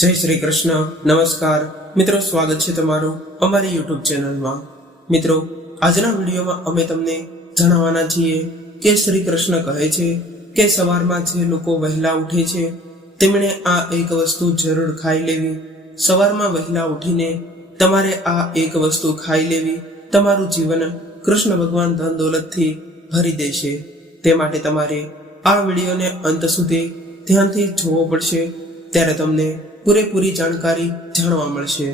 જય શ્રી કૃષ્ણ. નમસ્કાર. મિત્રો, સ્વાગત છે તમારું અમારી યુટ્યુબ ચેનલમાં. મિત્રો, આજના વિડીયોમાં અમે તમને જણાવવાના છીએ કે શ્રી કૃષ્ણ કહે છે કે સવારમાં જે લોકો વહેલા ઉઠે છે, તેમણે આ એક વસ્તુ જરૂર ખાઈ લેવી. સવારમાં વહેલા ઉઠીને તમારે આ એક વસ્તુ ખાઈ લેવી તમારું જીવન કૃષ્ણ ભગવાન ધન દોલતથી ભરી દેશે. તે માટે તમારે આ વિડીયોને અંત સુધી ધ્યાનથી જોવો પડશે. ત્યારે તમને પૂરેપૂરી જાણકારી જાણવા મળશે.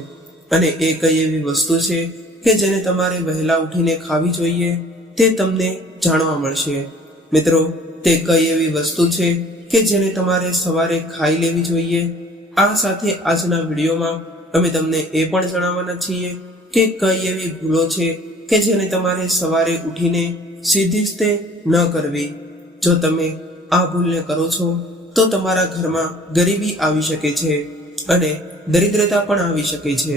અને એ કઈ એવી વસ્તુ છે કે જેને તમારે વહેલા ઉઠીને ખાવી જોઈએ તે તમને જાણવા મળશે. મિત્રો, તે કઈ એવી વસ્તુ છે કે જેને તમારે સવારે ખાઈ લેવી જોઈએ? આ સાથે આજના વિડીયોમાં અમે તમને એ પણ જણાવવાના છીએ કે કઈ એવી ભૂલો છે કે જેને તમારે સવારે ઉઠીને સીધી જ ન કરવી. જો તમે આ ભૂલને કરો છો તો તમારા ઘરમાં ગરીબી આવી શકે છે અને દરિદ્રતા પણ આવી શકે છે.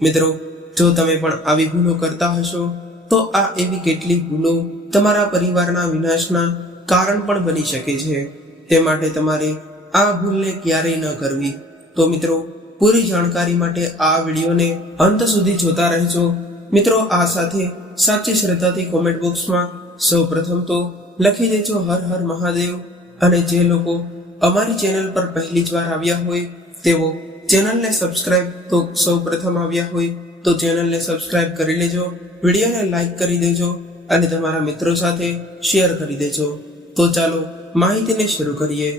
મિત્રો, જો તમે પણ આવી ભૂલો કરતા હશો, તો આ એવી કેટલીક ભૂલો તમારા પરિવારના વિનાશના કારણ પણ બની શકે છે. તે માટે તમારે આ ભૂલને ક્યારેય ન કરવી. તો મિત્રો, પૂરી જાણકારી માટે આ વિડીયોને અંત સુધી જોતા રહેજો. મિત્રો, આ સાથે સાચી શ્રદ્ધાથી કોમેન્ટ બોક્સમાં સૌ પ્રથમ તો લખી દેજો હર હર મહાદેવ અને જે લોકો અમારી ચેનલ પર પહેલી જ વાર આવ્યા હોય તેઓ ચેનલને સબસ્ક્રાઇબ તો સૌ પ્રથમ આવ્યા હોય તો ચેનલને સબસ્ક્રાઇબ કરી લેજો, વિડીયોને લાઈક કરી દેજો અને તમારા મિત્રો સાથે શેર કરી દેજો. તો ચાલો માહિતીને શરૂ કરીએ.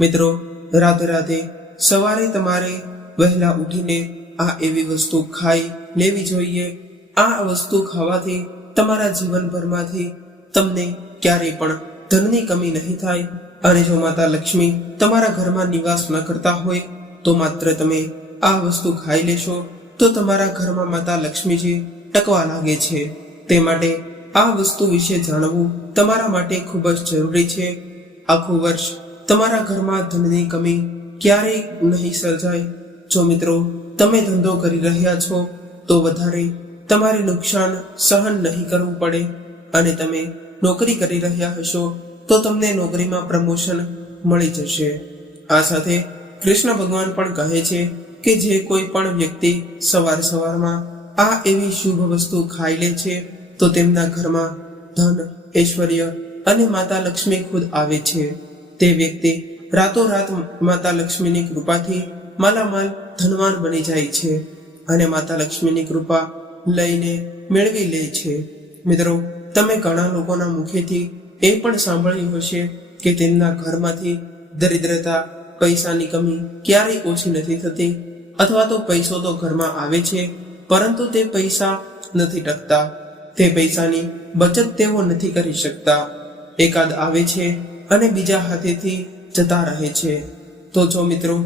મિત્રો, રાધે રાધે સવારે તમારે વહેલા ઉઠીને આ એવી વસ્તુ ખાઈ લેવી જોઈએ. આ વસ્તુ ખાવાથી તમારા જીવનભરમાંથી તમને ક્યારેય પણ ધનની કમી નહીં થાય. અને જો માતા લક્ષ્મી, તમારા ઘરમાં નિવાસ ન કરતા હોય, તો માત્ર તમે આ વસ્તુ ખાઈ લેશો, તો તમારા ઘરમાં માતા લક્ષ્મીજી ટકવા લાગે છે. તે માટે આ વસ્તુ વિશે જાણવું તમારા માટે ખૂબ જ જરૂરી છે. આખું વર્ષ તમારા ઘરમાં ધનની કમી ક્યારેય નહીં સર્જાય. જો મિત્રો, તમે ધંધો કરી રહ્યા છો, તો વધારે તમારે નુકસાન સહન નહીં કરવું પડે. અને તમે નોકરી કરી રહ્યા હશો તો તમને નોકરીમાં પ્રમોશન મળી જશે. આ સાથે કૃષ્ણ ભગવાન પણ કહે છે કે જે કોઈ પણ વ્યક્તિ સવાર સવારમાં આ એવી શુભ વસ્તુ ખાઈ લે છે, તો તેમના ઘરમાં ધન, ઐશ્વર્ય અને માતા લક્ષ્મી ખુદ આવે છે. તે વ્યક્તિ રાતોરાત માતા લક્ષ્મીની કૃપાથી માલામાલ ધનવાન બની જાય છે અને માતા લક્ષ્મીની કૃપા લઈને મેળવી લે છે. મિત્રો, તમે ઘણા લોકોના મુખેથી એ પણ સાંભળ્યું હશે કે તેમના ઘરમાંથી દરિદ્રતા, પૈસાની કમી ક્યારેય ઓછી નથી થતી અથવા તો પૈસો તો ઘરમાં આવે છે, પરંતુ તે પૈસા નથી ટકતા. તે પૈસાની બચત તેઓ નથી કરી શકતા. એકાદ આવે છે અને બીજા હાથેથી જતા રહે છે. તો જો મિત્રો,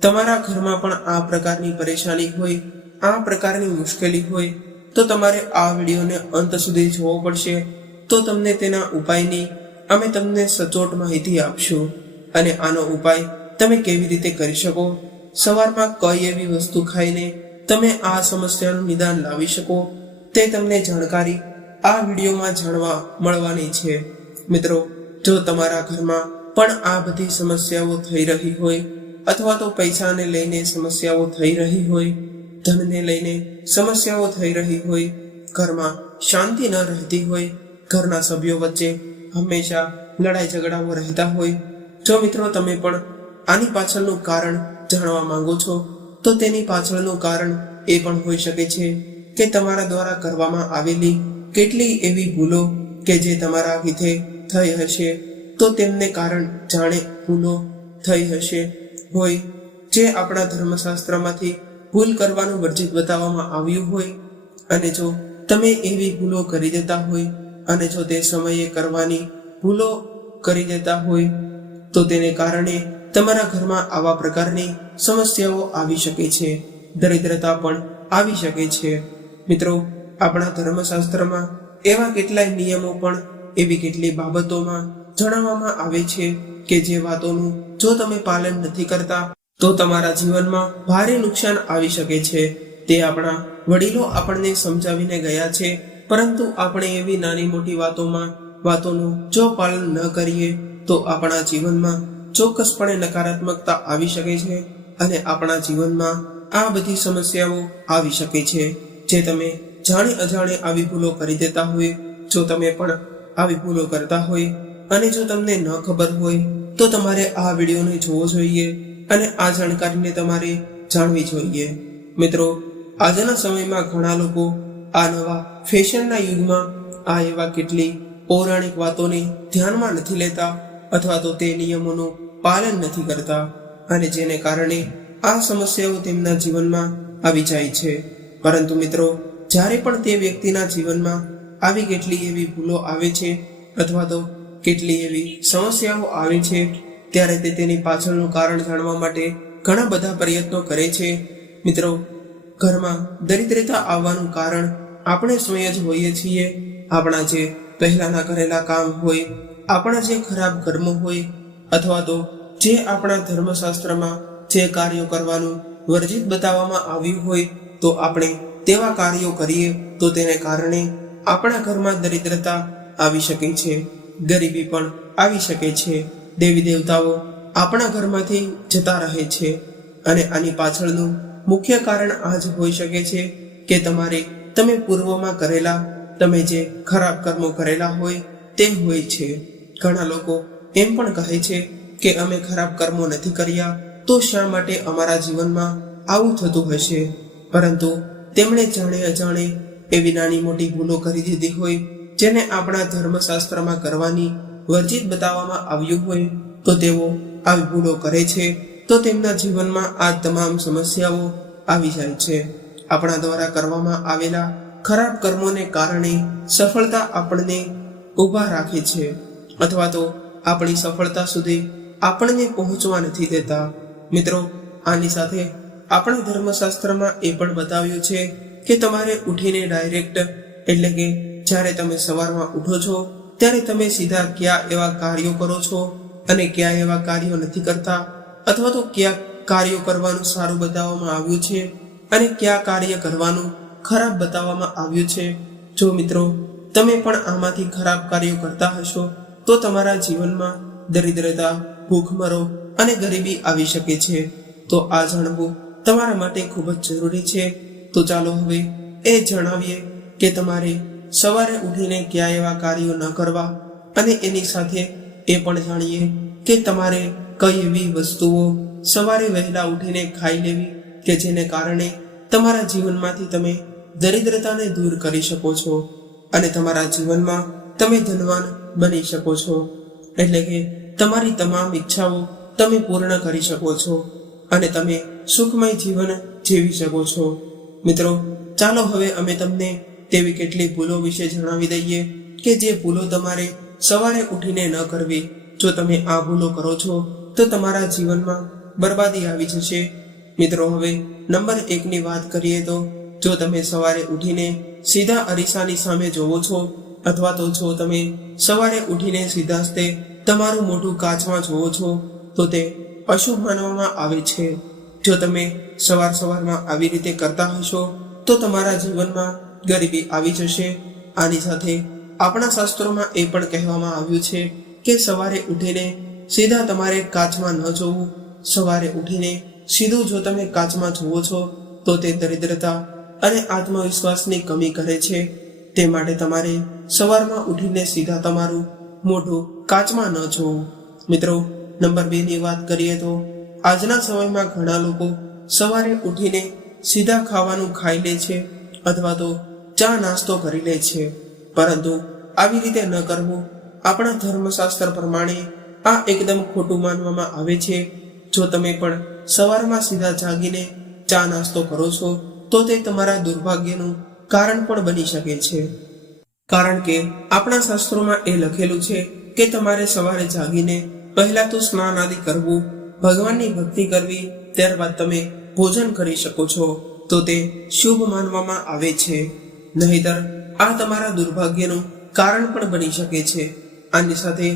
તમારા ઘરમાં પણ આ પ્રકારની પરેશાની હોય, આ પ્રકારની મુશ્કેલી હોય, તો તમારે આ વિડીયોને અંત સુધી જોવો પડશે. તો તમને તેના ઉપાયની અમે તમને સચોટ માહિતી આપશું. અને આનો ઉપાય તમે કેવી રીતે કરી શકો? સવારમાં કઈ એવી વસ્તુ ખાઈને તમે આ સમસ્યાનું નિદાન લાવી શકો? તે તમને જાણકારી આ વિડીયોમાં જાણવા મળવાની છે. મિત્રો, જો તમારા ઘરમાં પણ આ બધી સમસ્યાઓ થઈ રહી હોય, અથવા તો પૈસાને લઈને સમસ્યાઓ થઈ રહી હોય, ધનને લઈને સમસ્યાઓ થઈ રહી હોય, ઘરમાં શાંતિ ન રહેતી હોય ઘરના સભ્યો વચ્ચે હંમેશા લડાઈ ઝઘડાઓ રહેતા હોય. જો મિત્રો, તમે પણ આની પાછળનું કારણ જાણવા માંગો છો, તો તેની પાછળનું કારણ એ પણ હોઈ શકે છે કે તમારા દ્વારા કરવામાં આવેલી કેટલી એવી ભૂલો કે જે તમારા વિધે થઈ હશે, તો તેમને કારણ જાણે ભૂલો થઈ હશે હોય. જે આપણા ધર્મશાસ્ત્રમાંથી ભૂલ કરવાનું વર્જિત બતાવવામાં આવ્યું હોય અને જો તમે એવી ભૂલો કરી દેતા હોય અને જો તે સમયે કરવાની ભૂલો કરી દેતા હોય, તો તેને કારણે તમારા ઘરમાં આવા પ્રકારની સમસ્યાઓ આવી શકે છે. દરિદ્રતા પણ આવી શકે છે. મિત્રો, આપણા ધર્મશાસ્ત્રમાં એવા કેટલાય નિયમો પણ એવી કેટલી બાબતોમાં જણાવવામાં આવે છે કે જે વાતોનું જો તમે પાલન નથી કરતા, તો તમારા જીવનમાં ભારે નુકસાન આવી શકે છે. તે આપણા વડીલો આપણને સમજાવીને ગયા છે પરંતુ આપણે એવી નાની મોટી વાતોમાં, વાતોનું જો પાલન ન કરીએ, તો આપણા જીવનમાં ચોક્કસપણે નકારાત્મકતા આવી શકે છે અને આપણા જીવનમાં આ બધી સમસ્યાઓ આવી શકે છે. જે તમે જાણે અજાણે આવી ભૂલો કરી દેતા હોય, જો તમે પણ આવી ભૂલો કરતા હોય અને જો તમને ન ખબર હોય, તો તમારે આ વિડીયોને જોવો જોઈએ અને આ જાણકારીને તમારે જાણવી જોઈએ. મિત્રો, આજના સમયમાં ઘણા લોકો આ નવા ફેશનના યુગમાં આ એવા કેટલી પૌરાણિક વાતોને ધ્યાનમાં નથી લેતા અથવા તો તે નિયમોનું પાલન નથી કરતા અને જેને કારણે આ સમસ્યાઓ તેમના જીવનમાં આવી જાય છે. પરંતુ મિત્રો, જ્યારે પણ તે વ્યક્તિના જીવનમાં આવી કેટલી એવી ભૂલો આવે છે અથવા તો કેટલી એવી સમસ્યાઓ આવે છે, ત્યારે તે તેની પાછળનું કારણ જાણવા માટે ઘણા બધા પ્રયત્નો કરે છે. મિત્રો, ઘરમાં દરિદ્રતા આવવાનું કારણ આપણે સ્વયં જ હોઈએ છીએ. આપણા જે પહેલાના કરેલા કામ હોય, આપણા જે ખરાબ કર્મો હોય, અથવા તો જે આપણા ધર્મશાસ્ત્રમાં જે કાર્યો કરવાનું વર્જિત બતાવવામાં આવ્યું હોય, તો આપણે તેવા કાર્યો કરીએ, તો તેને કારણે આપણા ઘરમાં દરિદ્રતા આવી શકે છે, ગરીબી પણ આવી શકે છે. દેવી દેવતાઓ આપણા ઘરમાંથી જતા રહે છે અને આની પાછળનું મુખ્ય કારણ આ જ હોઈ શકે છે કે તમારે તમે પૂર્વમાં કરેલા, તમે જે ખરાબ કર્મો કરેલા હોય તે હોય છે. ઘણા લોકો એમ પણ કહે છે કે અમે ખરાબ કર્મો નથી કર્યા, તો શા માટે અમારા જીવનમાં આવું થતું હશે? પરંતુ તેમણે જાણે અજાણે એવી નાની મોટી ભૂલો કરી દીધી હોય, જેને આપણા ધર્મશાસ્ત્રમાં કરવાની વર્જિત બતાવવામાં આવ્યું હોય, તો તેઓ આવી ભૂલો કરે છે, તો તેમના જીવનમાં આ તમામ સમસ્યાઓ આવી જાય છે. આપણા દ્વારા કરવામાં આવેલા ખરાબ કર્મોને કારણે સફળતા આપણને ઊભા રાખે છે. અથવા તો આપણી સફળતા સુધી આપણને પહોંચવા નથી દેતા. મિત્રો, આની સાથે આપણા ધર્મશાસ્ત્રમાં એ પણ બતાવ્યું છે કે તમારે ઉઠીને ડાયરેક્ટ એટલે કે જ્યારે તમે સવારમાં ઉઠો છો, ત્યારે તમે સીધા કયા એવા કાર્યો કરો છો અને કયા એવા કાર્યો નથી કરતા? અથવા તો કયા કાર્યો કરવાનું સારું બતાવવામાં આવ્યું છે? અને કયા કાર્ય કરવાનું ખરાબ બતાવવામાં આવ્યું છે? જો મિત્રો, તમે પણ આમાંથી ખરાબ કાર્યો કરતા હશો, તો તમારા જીવનમાં દરિદ્રતા, ભૂખમરો અને ગરીબી આવી શકે છે. તો આ જાણવું તમારા માટે ખૂબ જ જરૂરી છે. તો ચાલો હવે એ જણાવીએ કે તમારે સવારે ઉઠીને કયા એવા કાર્યો ન કરવા અને એની સાથે એ પણ જાણીએ કે તમારે કઈ એવી વસ્તુઓ સવારે વહેલા ઉઠીને ખાઈ લેવી કે જેને કારણે તમારા જીવનમાંથી તમે દરિદ્રતાને દૂર કરી શકો છો અને તમારા જીવનમાં તમે ધનવાન બની શકો છો. એટલે કે તમારી તમામ ઈચ્છાઓ તમે પૂર્ણ કરી શકો છો અને તમે સુખમય જીવન જીવી શકો છો. મિત્રો, ચાલો હવે અમે તમને તેવી કેટલી ભૂલો વિશે જણાવી દઈએ કે જે ભૂલો તમારે સવારે ઉઠીને ન કરવી. જો તમે આ ભૂલો કરો છો, તો તમારા જીવનમાં બરબાદી આવી જશે મિત્રો, હવે નંબર એકની વાત કરીએ તો જો તમે સવારે ઉઠીને સીધા અરીસાની સામે જોવો છો, અથવા તો જો તમે સવારે ઉઠીને સીધા જ તમારું મોઢું કાચમાં જોવો છો, તો તે અશુભ માનવામાં આવે છે. જો તમે સવાર સવારમાં આવી રીતે કરતા હશો, તો તમારા જીવનમાં ગરીબી આવી જશે. આની સાથે આપણા શાસ્ત્રોમાં એ પણ કહેવામાં આવ્યું છે કે સવારે ઉઠીને સીધા તમારે કાચમાં ન જોવું. સવારે ઉઠીને સીધું જો તમે કાચમાં જુઓ છો, તો તે દરિદ્રતા અને આત્મવિશ્વાસની કમી કરે છે. તે માટે તમારે સવારમાં ઉઠીને સીધા તમારું મોઢું કાચમાં ન જોવું મિત્રો, નંબર બે ની વાત કરીએ તો, આજના સમયમાં ઘણા લોકો સવારે ઉઠીને સીધા ખાવાનું ખાઈ લે છે અથવા તો ચા નાસ્તો કરી લે છે. પરંતુ આવી રીતે ન કરવું આપણા ધર્મશાસ્ત્ર પ્રમાણે આ એકદમ ખોટું માનવામાં આવે છે. જો તમે પણ સવારમાં સીધા જાગીને ચા નાસ્તો કરો છો, તો તે તમારા દુર્ભાગ્યનું કારણ પણ બની શકે છે. કારણ કે આપણા શાસ્ત્રોમાં એ લખેલું છે કે તમારે સવારે જાગીને પહેલા તો સ્નાન આદિ કરવું, ભગવાનની ભક્તિ કરવી, ત્યારબાદ તમે ભોજન કરી શકો છો, તો તે શુભ માનવામાં આવે છે. નહીતર આ તમારા દુર્ભાગ્યનું કારણ પણ બની શકે છે. આની સાથે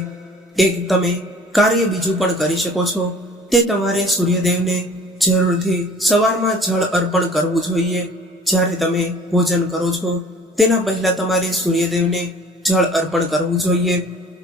એક તમે કાર્ય બીજું પણ કરી શકો છો તે તમારે સૂર્યદેવને જરૂરથી સવારમાં જળ અર્પણ કરવું જોઈએ. જ્યારે તમે ભોજન કરો છો, તેના પહેલાં તમારે સૂર્યદેવને જળ અર્પણ કરવું જોઈએ.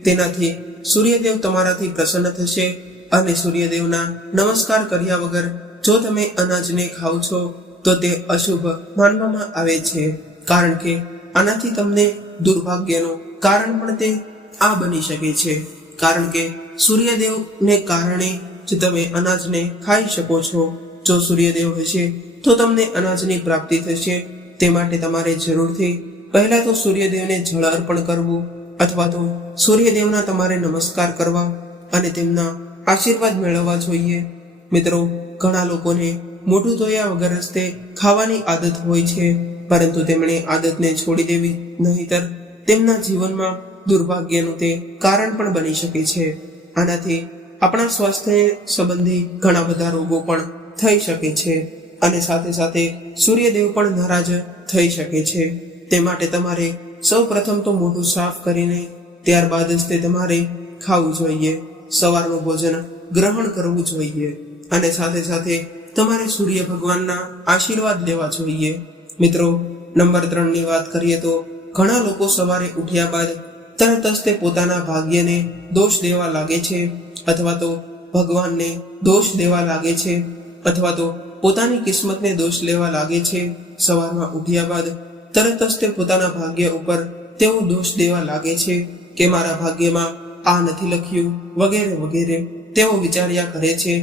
તેનાથી સૂર્યદેવ તમારાથી પ્રસન્ન થશે અને સૂર્યદેવના નમસ્કાર કર્યા વગર જો તમે અનાજને ખાઓ છો, તો તે અશુભ માનવામાં આવે છે. કારણ કે આનાથી તમને દુર્ભાગ્યનું કારણ પણ તે આ બની શકે છે. કારણ કે સૂર્યદેવને કારણે જ તમે અનાજને ખાઈ શકો છો. જો સૂર્યદેવ હશે, તો તમને અનાજની પ્રાપ્તિ થશે. તે માટે તમારે જરૂરથી પહેલા તો સૂર્યદેવને જળ અર્પણ કરવું અથવા તો સૂર્યદેવના તમારે નમસ્કાર કરવા અને તેમના આશીર્વાદ મેળવવા જોઈએ. મિત્રો, ઘણા લોકોને મોઢું ધોયા વગર રસ્તે ખાવાની આદત હોય છે, પરંતુ તેમણે આદતને છોડી દેવી નહીતર તેમના જીવનમાં દુર્ભાગ્યનું તે કારણ પણ બની શકે છે. આનાથી આપણા સ્વાસ્થ્ય સંબંધી ઘણા બધા રોગો પણ થઈ શકે છે અને સાથે સાથે સૂર્યદેવ પણ નારાજ થઈ શકે છે. તે માટે તમારે સૌ પ્રથમ તો મોઢું સાફ કરીને ત્યારબાદ જ તે તમારે ખાવું જોઈએ. સવારનું ભોજન ગ્રહણ કરવું જોઈએ અને સાથે સાથે તમારે સૂર્ય ભગવાનના આશીર્વાદ લેવા જોઈએ. મિત્રો, નંબર ત્રણની વાત કરીએ તો ઘણા લોકો સવારે ઉઠ્યા બાદ તરત જ તે પોતાના ભાગ્યને દોષ દેવા લાગે છે. અથવા તો ભગવાનને દોષ દેવા લાગે છે, અથવા તો પોતાની કિસ્મતને દોષ લેવા લાગે છે, સવારમાં ઉઠ્યા બાદ તરત જ તે પોતાના ભાગ્ય ઉપર તેઓ દોષ દેવા લાગે છે કે મારા ભાગ્યમાં આ નથી લખ્યું, વગેરે વગેરે તેઓ વિચાર્યા કરે છે.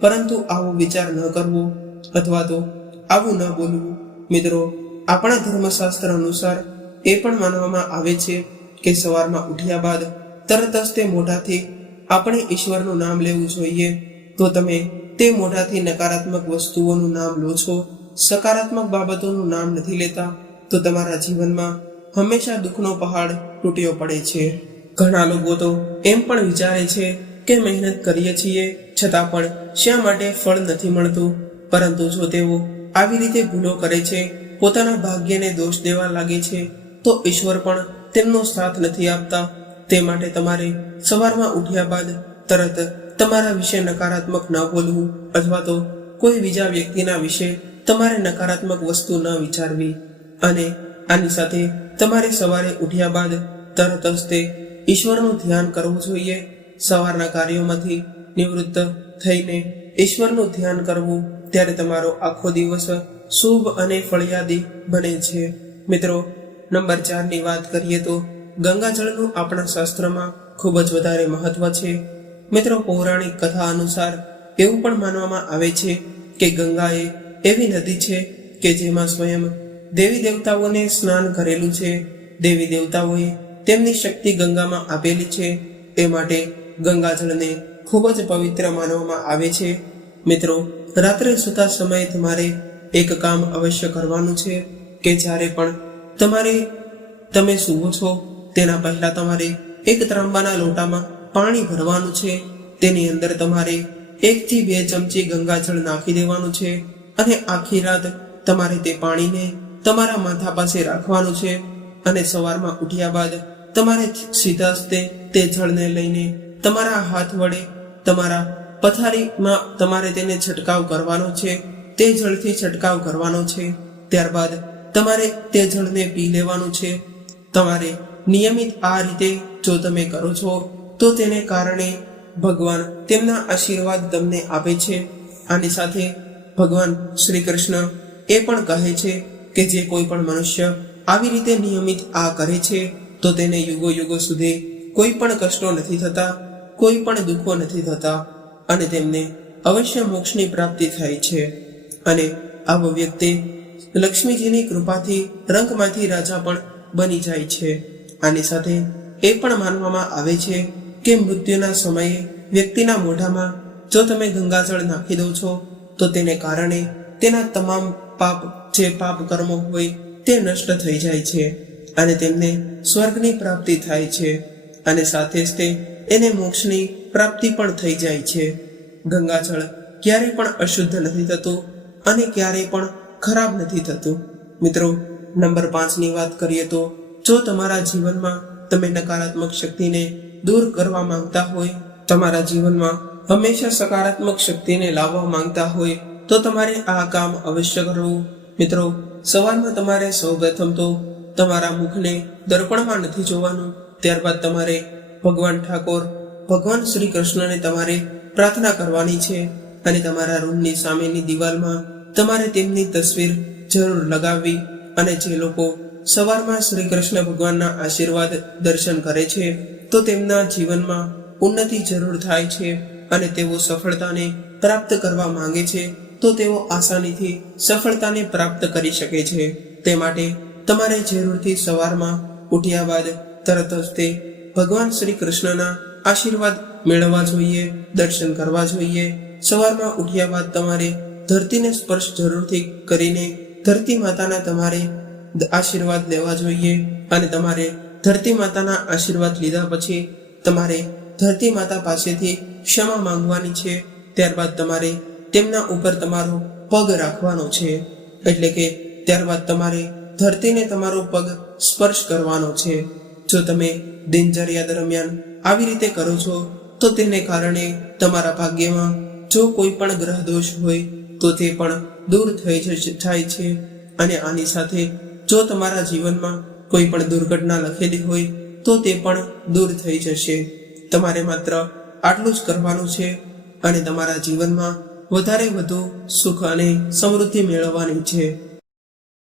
પરંતુ આવો વિચાર ન કરવો અથવા તો આવું ન બોલવું, મિત્રો, આપણા ધર્મશાસ્ત્ર અનુસાર એ પણ માનવામાં આવે છે કે સવારમાં ઉઠ્યા બાદ તરત જ તે મોઢાથી આપણે ઈશ્વરનું નામ લેવું જોઈએ, તો તમે તે મોઢાથી નકારાત્મક વસ્તુઓનું નામ લો છો. સકારાત્મક બાબતોનું નામ નથી લેતા, તો તમારા જીવનમાં હંમેશા દુઃખનો પહાડ તૂટ્યો પડે છે. ઘણા લોકો તો એમ પણ વિચારે છે કે મહેનત કરીએ છીએ, છતાં પણ શા માટે ફળ નથી મળતું? પરંતુ જો તેઓ આવી રીતે ભૂલો કરે છે, પોતાના ભાગ્યને દોષ દેવા લાગે છે, તો ઈશ્વર પણ તેમનો સાથ નથી આપતા. તે માટે તમારે સવારમાં ઉઠ્યા બાદ તરત તમારા વિશે નકારાત્મક ન બોલવું અથવા તો કોઈ બીજા વ્યક્તિના વિશે તમારે નકારાત્મક વસ્તુ ન વિચારવી. અને આની સાથે તમારે સવારે ઉઠ્યા બાદ તરત જ તે ઈશ્વરનું ધ્યાન કરવું જોઈએ. સવારના કાર્યોમાંથી નિવૃત્ત થઈને ઈશ્વરનું ધ્યાન કરવું ત્યારે તમારો આખો દિવસ શુભ અને ફળિયાદી બને છે. મિત્રો, નંબર ચારની વાત કરીએ તો ગંગાજળનું આપણા શાસ્ત્રમાં ખૂબ જ વધારે મહત્વ છે. મિત્રો, પૌરાણિક કથા અનુસાર એવું પણ માનવામાં આવે છે કે ગંગા એ એવી નદી છે કે જેમાં સ્વયં દેવી દેવતાઓને સ્નાન કરેલું છે. દેવી દેવતાઓએ તેમની શક્તિ ગંગામાં આપેલી છે. એ માટે ગંગાજળને ખૂબ જ પવિત્ર માનવામાં આવે છે. મિત્રો, રાત્રે સૂતા સમયે તમારે એક કામ અવશ્ય કરવાનું છે કે જ્યારે પણ તમારે તમે સૂવો છો તેના પહેલા તમારે એક ત્રાંબાના લોટામાં પાણી ભરવાનું છે. તેની અંદર તમારે એકથી બે ચમચી ગંગાજળ નાખી દેવાનું છે અને આખી રાત તમારે તે પાણીને તમારા માથા પાસે રાખવાનું છે અને સવારમાં ઉઠ્યા બાદ તમારે સીધા જ તે જળને લઈને તમારા હાથ વડે તમારા પથારીમાં તમારે તેને છંટકાવ કરવાનો છે. તે જળથી છંટકાવ કરવાનો છે. ત્યારબાદ તમારે તે જળને પી લેવાનું છે. તમારે નિયમિત આ રીતે જો તમે કરો છો, તો તેને કારણે ભગવાન તેમના આશીર્વાદ તમને આપે છે. આની સાથે ભગવાન શ્રી કૃષ્ણ એ પણ કહે છે કે જે કોઈ પણ મનુષ્ય આવી રીતે નિયમિત આ કરે છે, તો તેને યુગો યુગો સુધી કોઈ પણ કષ્ટો નથી થતા, કોઈ પણ દુઃખો નથી થતા અને તેમને અવશ્ય મોક્ષની પ્રાપ્તિ થાય છે. અને આવો વ્યક્તિ લક્ષ્મીજીની કૃપાથી રંગમાંથી રાજા પણ બની જાય છે. આની સાથે એ પણ માનવામાં આવે છે કે મૃત્યુના સમયે વ્યક્તિના મોઢામાં જો તમે ગંગાજળ નાખી દો છો, તો તેને કારણે તેના તમામ પાપ, જે પાપ કર્મો હોય, તે નષ્ટ થઈ જાય છે અને તેમને સ્વર્ગની પ્રાપ્તિ થાય છે અને સાથે જ તે એને મોક્ષની પ્રાપ્તિ પણ થઈ જાય છે. ગંગાજળ ક્યારેય પણ અશુદ્ધ નથી થતું અને ક્યારેય પણ ખરાબ નથી થતું. મિત્રો, નંબર પાંચની વાત કરીએ તો જો તમારા જીવનમાં તમે નકારાત્મક શક્તિને દૂર કરવા માંગતા હોય, તમારા જીવનમાં હંમેશા સકારાત્મક શક્તિને લાવવા માંગતા હોય, તો તમારે આ કામ અવશ્ય કરવું. મિત્રો, સવારમાં તમારે સૌપ્રથમ તો તમારા મુખને દર્પણમાં નથી જોવાનું, ત્યારબાદ તમારે ભગવાન ઠાકોર, ભગવાન શ્રી કૃષ્ણને તમારે પ્રાર્થના કરવાની છે અને તમારા રૂમની સામેની દિવાલમાં તમારે તેમની તસવીર જરૂર લગાવવી અને જે લોકો સવારમાં શ્રી કૃષ્ણ ભગવાનના આશીર્વાદ દર્શન કરે છે, તો તેમના જીવનમાં ઉન્નતિ જરૂર થાય છે અને તેઓ સફળતાને પ્રાપ્ત કરવા માંગે છે, તો તેઓ આસાનીથી સફળતાને પ્રાપ્ત કરી શકે છે. તે માટે તમારે જરૂરથી સવારમાં ઉઠ્યા બાદ તરત જ તે ભગવાન શ્રી કૃષ્ણના આશીર્વાદ મેળવવા જોઈએ, દર્શન કરવા જોઈએ. સવારમાં ઉઠ્યા બાદ તમારે ધરતીને સ્પર્શ જરૂરથી કરીને ધરતી માતાના તમારે આશીર્વાદ લેવા જોઈએ અને તમારે ધરતી માતાના આશીર્વાદ લીધા પછી તમારે ધરતી માતા પાસેથી ક્ષમા માંગવાની છે. ત્યારબાદ તમારે તેમના ઉપર તમારો પગ રાખવાનો છે. એટલે કે ત્યારબાદ તમારે ધરતીને તમારો પગ સ્પર્શ કરવાનો છે. જો તમે દિનચર્યા દરમિયાન આવી રીતે કરો છો, તો તેને કારણે તમારા ભાગ્યમાં જો કોઈ પણ ગ્રહ દોષ હોય, તો તે પણ દૂર થઈ જાય છે. અને આની સાથે જો તમારા જીવનમાં કોઈ પણ દુર્ઘટના લખેલી હોય, તો તે પણ દૂર થઈ જશે. તમારે માત્ર આટલું જ કરવાનું છે અને તમારા જીવનમાં વધારે વધુ સુખ અને સમૃદ્ધિ મેળવવાની છે.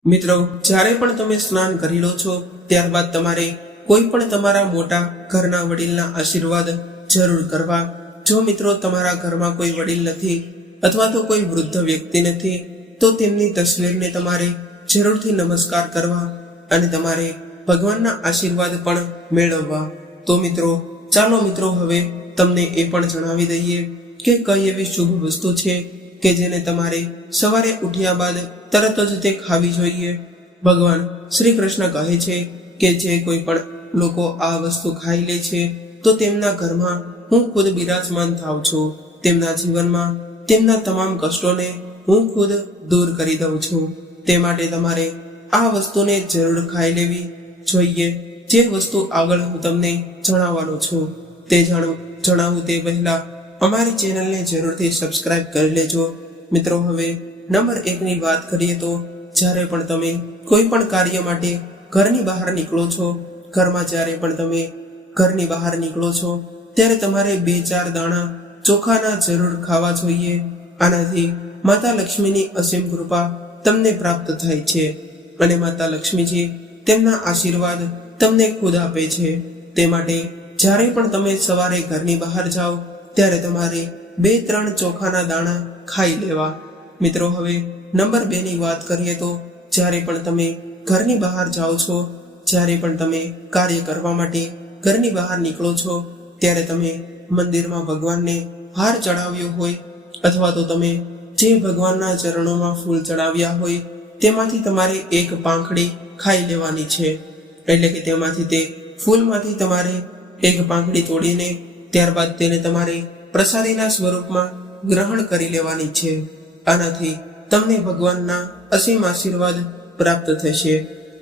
મિત્રો, જ્યારે પણ તમે સ્નાન કરી લો છો, ત્યારબાદ તમારે કોઈ પણ તમારા મોટા ઘરના વડીલના આશીર્વાદ જરૂર કરવા. જો મિત્રો, તમારા ઘરમાં કોઈ વડીલ નથી અથવા તો કોઈ વૃદ્ધ વ્યક્તિ નથી, તો તેમની તસવીરને તમારે જરૂરથી નમસ્કાર કરવા અને તમારે ભગવાનના આશીર્વાદ પણ મેળવવા. તો મિત્રો, ચાલો મિત્રો, હવે તમને એ પણ જણાવી દઈએ કે કઈ એવી શુભ વસ્તુ છે કે જેને તમારે સવારે ઉઠ્યા બાદ તરત જ તે ખાવી જોઈએ. ભગવાન શ્રી કૃષ્ણ કહે છે કે જે કોઈ પણ લોકો આ વસ્તુ ખાઈ લે છે, તો તેમના ઘરમાં હું ખુદ બિરાજમાન થાઉં છું. તેમના જીવનમાં તેમના તમામ કષ્ટોને હું ખુદ દૂર કરી દઉં છું. તે માટે તમારે આ વસ્તુને જરૂર ખાઈ લેવી જોઈએ. જે વસ્તુ આગળ હું તમને જણાવવાનો છું, તે જાણું, જણાવું તે પહેલા અમારી ચેનલને જરૂરથી સબસ્ક્રાઇબ કરી લેજો. મિત્રો, હવે નંબર એકની વાત કરીએ તો જ્યારે પણ તમે કોઈ પણ કાર્ય માટે ઘરની બહાર નીકળો છો, ઘરમાં જ્યારે પણ તમે ઘરની બહાર નીકળો છો, ત્યારે તમારે બે ચાર દાણા ચોખાના જરૂર ખાવા જોઈએ. આનાથી માતા લક્ષ્મીની અસીમ કૃપા તમને પ્રાપ્ત થાય છે. અને માતા લક્ષ્મીજી તેમના આશીર્વાદ તમને ખુદ આપે છે. તે માટે જ્યારે પણ તમે સવારે ઘરની બહાર જાઓ, ત્યારે તમારે બે ત્રણ ચોખાના દાણા ખાઈ લેવા. મિત્રો, હવે નંબર બેની વાત કરીએ તો જ્યારે પણ તમે ઘરની બહાર જાઓ છો, જ્યારે પણ તમે કાર્ય કરવા માટે ઘરની બહાર નીકળો છો, ત્યારે તમે મંદિરમાં ભગવાનને હાર ચડાવ્યો હોય અથવા તો તમે જે ભગવાનના ચરણોમાં ફૂલ ચડાવ્યા હોય, તેમાંથી તમારે એક પાંખડી ખાઈ લેવાની છે. એટલે કે તેમાંથી તે ફૂલમાંથી તમારે એક પાંખડી તોડીને, ત્યારબાદ તેને તમારે પ્રસાદીના સ્વરૂપમાં ગ્રહણ કરી લેવાની છે. આનાથી તમને ભગવાનના અસીમ આશીર્વાદ પ્રાપ્ત થશે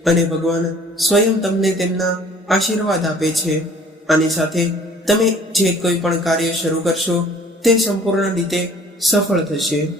અને ભગવાન સ્વયં તમને તેમના આશીર્વાદ આપે છે. આની સાથે તમે જે કોઈ પણ કાર્ય શરૂ કરશો, તે સંપૂર્ણ રીતે સફળ થશે.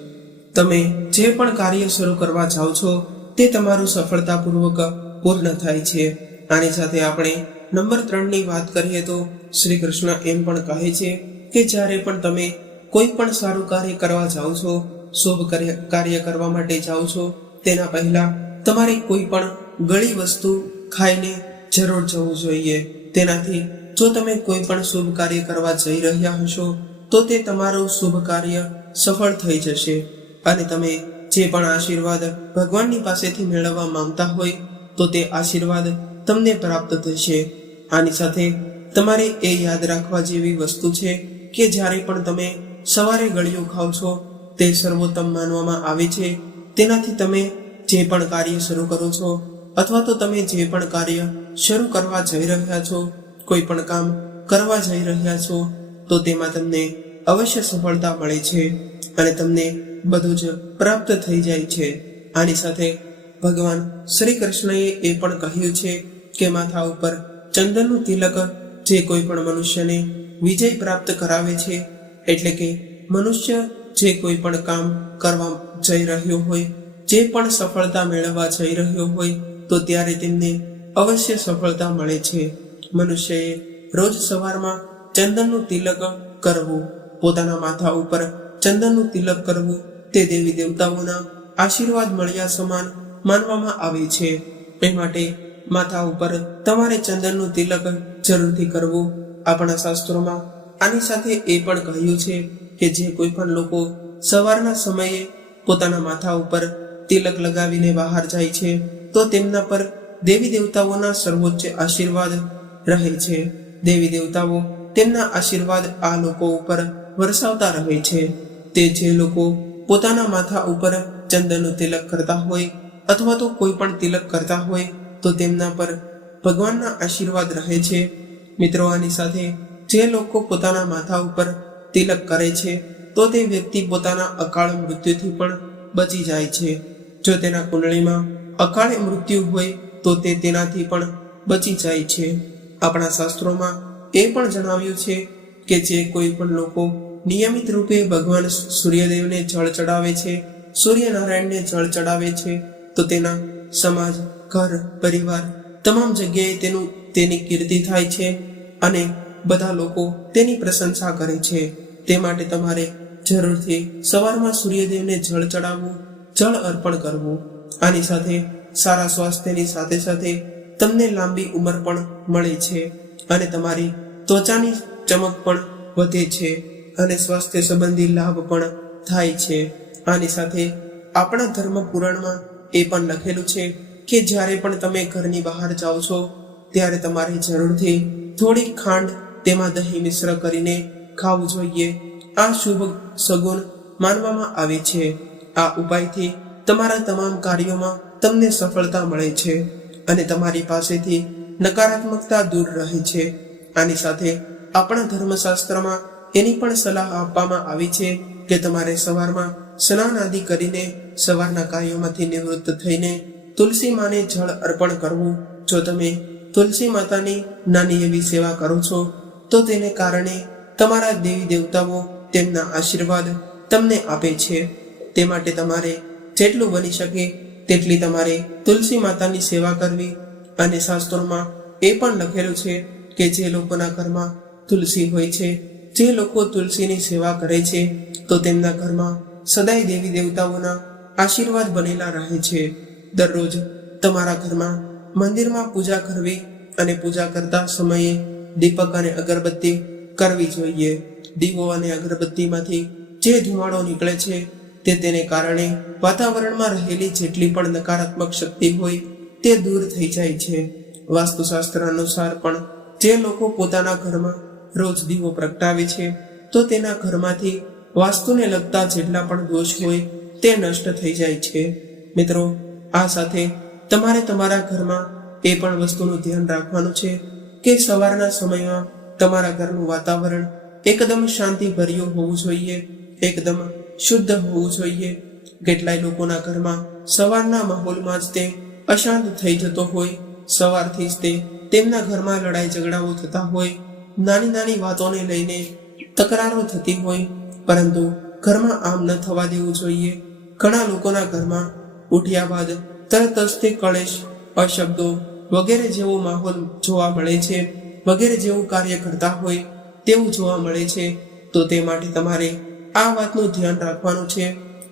તમે જે પણ કાર્ય શરૂ કરવા જાઓ છો, તે તમારું સફળતાપૂર્વક પૂર્ણ થાય છે. આની સાથે આપણે નંબર ત્રણની વાત કરીએ તો શ્રી કૃષ્ણ એમ પણ કહે છે કે જ્યારે પણ તમે કોઈ પણ સારું કાર્ય કરવા જાઓ છો, શુભ કાર્ય કરવા માટે જાઓ છો, તેના પહેલા તમારે કોઈ પણ ગળી વસ્તુ ખાઈને જરૂર જવું જોઈએ. તેનાથી જો તમે કોઈ પણ શુભ કાર્ય કરવા જઈ રહ્યા હશો, તો તે તમારું શુભ કાર્ય સફળ થઈ જશે. અને તમે જે પણ આશીર્વાદ ભગવાનની પાસેથી મેળવવા માંગતા હોય, તો તે આશીર્વાદ તમને પ્રાપ્ત થશે. આની સાથે તમારે એ યાદ રાખવા જેવી વસ્તુ છે કે જ્યારે પણ તમે સવારે ગળ્યું ખાવ છો, તે સર્વોત્તમ માનવામાં આવે છે. તેનાથી તમે જે પણ કાર્ય શરૂ કરો છો, અથવા તો તમે જે પણ કાર્ય શરૂ કરવા જઈ રહ્યા છો, કોઈ પણ કામ કરવા જઈ રહ્યા છો, તો તેમાં તમને અવશ્ય સફળતા મળે છે અને તમને બધું જ પ્રાપ્ત થઈ જાય છે. આની સાથે ભગવાન શ્રી કૃષ્ણએ એ પણ કહ્યું છે કે માથા ઉપર ચંદનનું તિલક જે કોઈ પણ મનુષ્યને વિજય પ્રાપ્ત કરાવે છે, એટલે કે મનુષ્ય જે કોઈ પણ કામ કરવા જઈ રહ્યો હોય, જે પણ સફળતા મેળવવા જઈ રહ્યો હોય, તો ત્યારે તેમને અવશ્ય સફળતા મળે છે. મનુષ્યએ રોજ સવારમાં ચંદનનું તિલક કરવું, પોતાના માથા ઉપર ચંદનનું તિલક કરવું, તે દેવી દેવતાઓના આશીર્વાદ મળ્યા સમાન માનવામાં આવે છે. એ માટે માથા ઉપર તમારે ચંદનનું તિલક જરૂરથી કરવું. આપણા શાસ્ત્રોમાં આની સાથે એ પણ કહ્યું છે કે જે કોઈ પણ લોકો સવારના સમયે પોતાના માથા ઉપર તિલક લગાવીને બહાર જાય છે, તો તેમના પર દેવી દેવતાઓના સર્વોચ્ચ આશીર્વાદ રહે છે. દેવી દેવતાઓ તેમના આશીર્વાદ આ લોકો ઉપર વરસાવતા રહે છે. તે જે લોકો પોતાના માથા ઉપર ચંદનનું તિલક કરતા હોય અથવા તો કોઈ પણ તિલક કરતા હોય, તો તેમના પર ભગવાનના આશીર્વાદ રહે છે. મિત્રો, આની સાથે જે લોકો પોતાના માથા ઉપર તિલક કરે છે, તો તે વ્યક્તિ પોતાના અકાળ મૃત્યુથી પણ બચી જાય છે. જો તેના કુંડળીમાં અકાળે મૃત્યુ હોય, તો તે તેનાથી પણ બચી જાય છે. આપણા શાસ્ત્રોમાં એ પણ જણાવ્યું છે કે જે કોઈ પણ લોકો નિયમિત રૂપે ભગવાન સૂર્યદેવને જળ ચડાવે છે, સૂર્યનારાયણને જળ ચડાવે છે, તો તેના સમાજ, ઘર, પરિવાર તમામ જગ્યાએ તેનું, તેની કીર્તિ થાય છે અને બધા લોકો તેની પ્રશંસા કરે છે. તે માટે તમારે જરૂરથી સવારમાં સૂર્યદેવને જળ ચડાવવું, જળ અર્પણ કરવું. આની સાથે સારા સ્વાસ્થ્યની સાથે સાથે તમને લાંબી ઉંમર પણ મળે છે અને તમારી ત્વચાની ચમક પણ વધે છે. અને સ્વાસ્થ્ય સંબંધી લાભ પણ થાય છે. આની સાથે આપણા ધર્મ પુરાણમાં એ પણ લખેલું છે કે જ્યારે પણ તમે ઘરની બહાર જાઓ છો, ત્યારે તમારે જરૂરથી થોડી ખાંડ તેમાં દહીં મિશ્ર કરીને ખાવું જોઈએ. આ શુભ સગુણ માનવામાં આવે છે. આ ઉપાયથી તમારા તમામ કાર્યોમાં તમને સફળતા મળે છે અને તમારી પાસેથી નકારાત્મકતા દૂર રહે છે. આની સાથે આપણા ધર્મશાસ્ત્રમાં એની પણ સલાહ આપવામાં આવી છે કે તમારે સવારમાં સ્નાન આદિ કરીને સવારના કાર્યોમાંથી નિવૃત્ત થઈને તુલસી માને જળ અર્પણ કરવું. જો તમે તુલસી માતાની નાની એવી સેવા કરો છો, તો તેને કારણે તમારા દેવી દેવતાઓ તેમના આશીર્વાદ તમને આપે છે. તે માટે તમારે જેટલું બની શકે તેટલી તમારે તુલસી માતાની સેવા કરવી. અને શાસ્ત્રોમાં એ પણ લખેલું છે કે જે લોકોના ઘરમાં તુલસી હોય છે જે લોકો તુલસીની સેવા કરે છે, તો તેમના ઘરમાં સદાય દેવી દેવતાઓના આશીર્વાદ બનેલા રહે છે. દરરોજ તમારા ઘરમાં મંદિરમાં પૂજા કરવી અને પૂજા કરતા સમયે દીપક અને અગરબત્તી કરવી જોઈએ. દીવો અને અગરબત્તીમાંથી જે ધુમાડો નીકળે છે, તે તેને કારણે વાતાવરણમાં રહેલી જેટલી પણ નકારાત્મક શક્તિ હોય, તે દૂર થઈ જાય છે. વાસ્તુશાસ્ત્ર અનુસાર પણ જે લોકો પોતાના ઘરમાં રોજ દીવો પ્રગટાવે છે, તો તેના ઘરમાંથી વાસ્તુને લગતા જેટલા પણ દોષ હોય, તે નષ્ટ થઈ જાય છે. મિત્રો, આ સાથે તમારે તમારા ઘરમાં એ પણ વસ્તુનું ધ્યાન રાખવાનું છે કે સવારના સમયમાં તમારા ઘરનું વાતાવરણ એકદમ શાંતિ ભર્યું હોવું જોઈએ, એકદમ શુદ્ધ હોવું જોઈએ. કેટલાય લોકોના ઘરમાં સવારના માહોલમાં જ તે અશાંત થઈ જતો હોય, સવારથી જ તે તેમના ઘરમાં લડાઈ ઝઘડાઓ થતા હોય નાની નાની વાતોને લઈને તકરારો થતી હોય, પરંતુ ઘરમાં આમ ન થવા દેવું જોઈએ. ઘણા લોકોના ઘરમાં ઉઠ્યા બાદ તરત જ તે કળેશ, અશબ્દો વગેરે જેવો માહોલ જોવા મળે છે, વગેરે જેવું કાર્ય કરતા હોય તેવું જોવા મળે છે. તો તે માટે તમારે આ વાતનું ધ્યાન રાખવાનું છે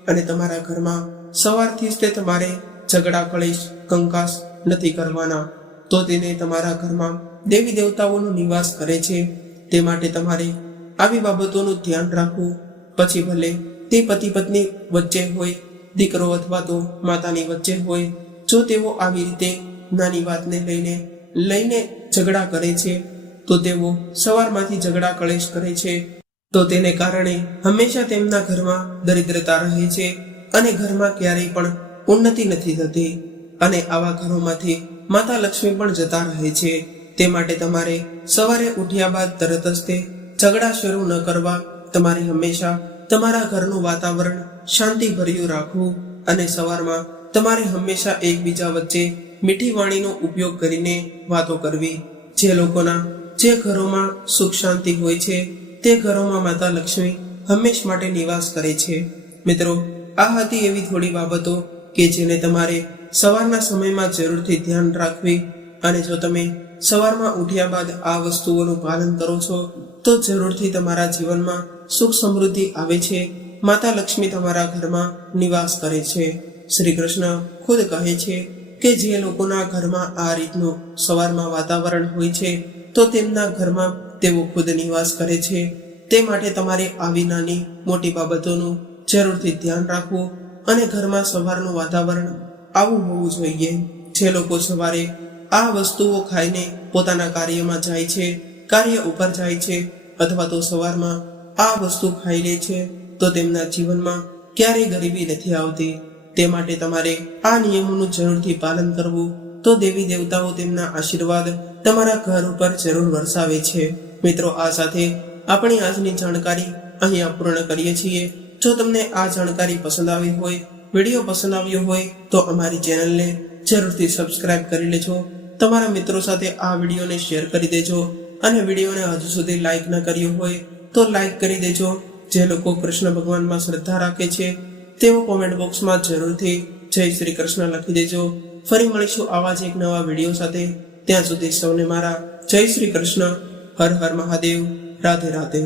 અને તમારા ઘરમાં સવારથી જ તે તમારે ઝઘડા, કળેશ, કંકાસ નથી કરવાના. તો તેને તમારા ઘરમાં દેવી દેવતાઓનો નિવાસ કરે છે. તે માટે તમારે આવી બાબતોનું ધ્યાન રાખવું. પછી ભલે તે પતિ પત્ની વચ્ચે હોય, દીકરો અથવા તો માતાની વચ્ચે હોય, જો તેઓ આવી રીતે નાની વાતને લઈને લઈને ઝઘડા કરે છે, તો તેઓ સવારમાંથી ઝઘડા કલેશ કરે છે. તો તેને કારણે હંમેશા તેમના ઘરમાં દરિદ્રતા રહે છે અને ઘરમાં ક્યારેય પણ ઉન્નતિ નથી થતી. અને આવા ઘરોમાંથી માતા લક્ષ્મી પણ જતા રહે છે. તે માટે તમારે સવારે ઉઠ્યા બાદ તરત જ તે ઝઘડા શરૂ ન કરવા. તમારે હંમેશા તમારા ઘરનું વાતાવરણ શાંતિભર્યું રાખવું અને સવારમાં તમારે હંમેશા એકબીજા વચ્ચે મીઠી વાણીનો ઉપયોગ કરીને વાતો કરવી. જે લોકોના જે ઘરોમાં સુખ શાંતિ હોય છે, તે ઘરોમાં માતા લક્ષ્મી હંમેશ માટે નિવાસ કરે છે. મિત્રો, આ હતી એવી થોડી બાબતો કે જેને તમારે સવારના સમયમાં જરૂરથી ધ્યાન રાખવી અને જો તમે સવારમાં ઉઠ્યા બાદ આ વસ્તુઓનું પાલન કરો છો, તો જરૂરથી તમારા જીવનમાં સુખ સમૃદ્ધિ આવે છે. માતા લક્ષ્મી તમારા ઘરમાં નિવાસ કરે છે. શ્રી કૃષ્ણ ખુદ કહે છે કે જે લોકોના ઘરમાં આ રીતનું સવારમાં વાતાવરણ હોય છે, તો તેમના ઘરમાં તેઓ ખુદ નિવાસ કરે છે. તે માટે તમારે આવી નાની મોટી બાબતોનું જરૂરથી ધ્યાન રાખવું અને ઘરમાં સવારનું વાતાવરણ આવું હોવું જોઈએ. જે લોકો સવારે આ વસ્તુઓ ખાઈને પોતાના કાર્યમાં જાય છે, કાર્ય ઉપર જાય છે, અથવા તો સવારમાં આ વસ્તુ ખાઈ લે છે, તો તેમના જીવનમાં ક્યારેય ગરીબી નથી આવતી. તે માટે તમારે આ નિયમોનું જરૂરથી પાલન કરવું. તો દેવી દેવતાઓ તેમના આશીર્વાદ તમારા ઘર ઉપર જરૂર વરસાવે છે. મિત્રો, આ સાથે આપણી આજની જાણકારી અહીંયા પૂર્ણ કરીએ છીએ. જો તમને આ જાણકારી પસંદ આવી હોય વીડિયો પસંદ આવ્યો હોય તો અમારી ચેનલને જરૂરથી સબસ્ક્રાઇબ કરી લેજો. તમારા મિત્રો સાથે આ વિડીયોને શેર કરી દેજો અને વિડીયોને હજુ સુધી લાઇક ન કર્યો હોય તો લાઇક કરી દેજો. જે લોકો કૃષ્ણ ભગવાનમાં શ્રદ્ધા રાખે છે, તેઓ કોમેન્ટ બોક્સમાં જરૂરથી જય શ્રી કૃષ્ણ લખી દેજો. ફરી મળીશું આવા જ એક નવા વીડિયો સાથે. ત્યાં સુધી સૌને મારા જય શ્રી કૃષ્ણ. હર હર મહાદેવ. રાધે રાધે.